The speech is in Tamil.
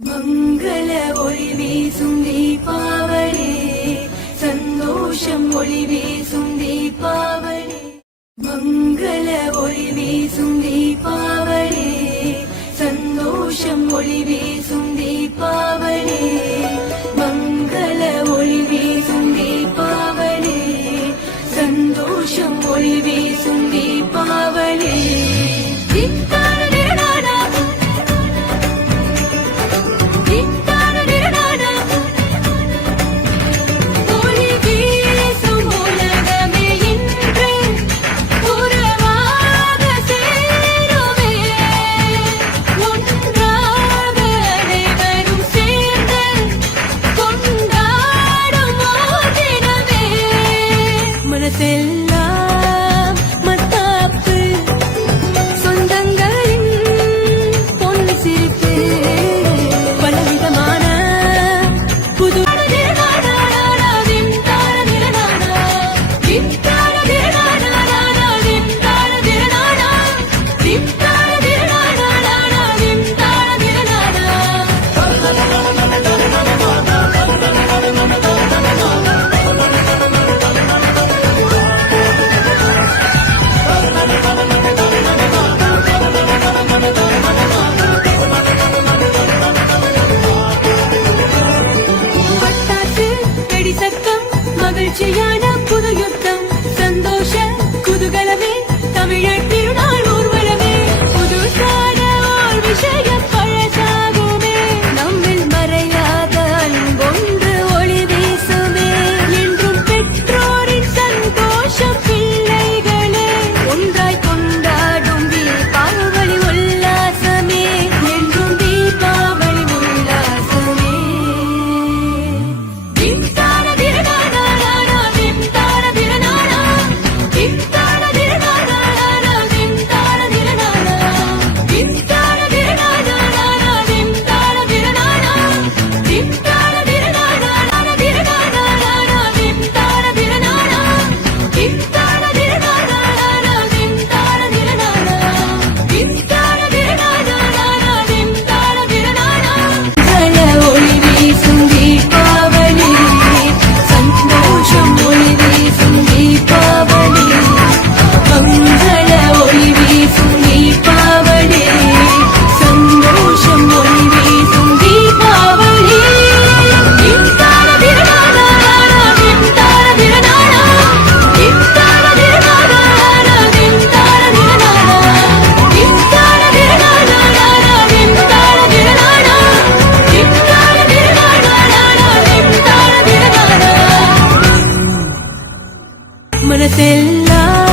மங்கள ஒளி வீசும் தீபாவளி, சந்தோஷம் ஒளி வீசும் தீபாவளி. மங்கள ஒளி வீசும் தீபாவளி, சந்தோஷம் ஒளி வீசும் தீபாவளி. மங்கள ஒளி வீசும் தீபாவளி, சந்தோஷம் ஒளி வீசும் தீபாவளி. மனசெல்லாம் மத்தாப்பு, சொந்தங்களின் பொன் சிரிப்பு, பலவிதமான புது மகிழ்ச்சியான புது யுத்தம், சந்தோஷ குதூகலமே, தமிழர் திருநாள் ஊர்வலமே, புதுசான ஓர் விஷயம் பழசாகுமே, நம்மில் மறையாத அன்பொன்று ஒளி வீசுமே, என்றும் பெற்றோரின் சந்தோஷம் பிள்ளைகளே, ஒன்றாய் கொண்டாடும் தீபாவளி உல்லாசமே, என்றும் தீபாவளி உல்லாசமே. மனசெல்லாம்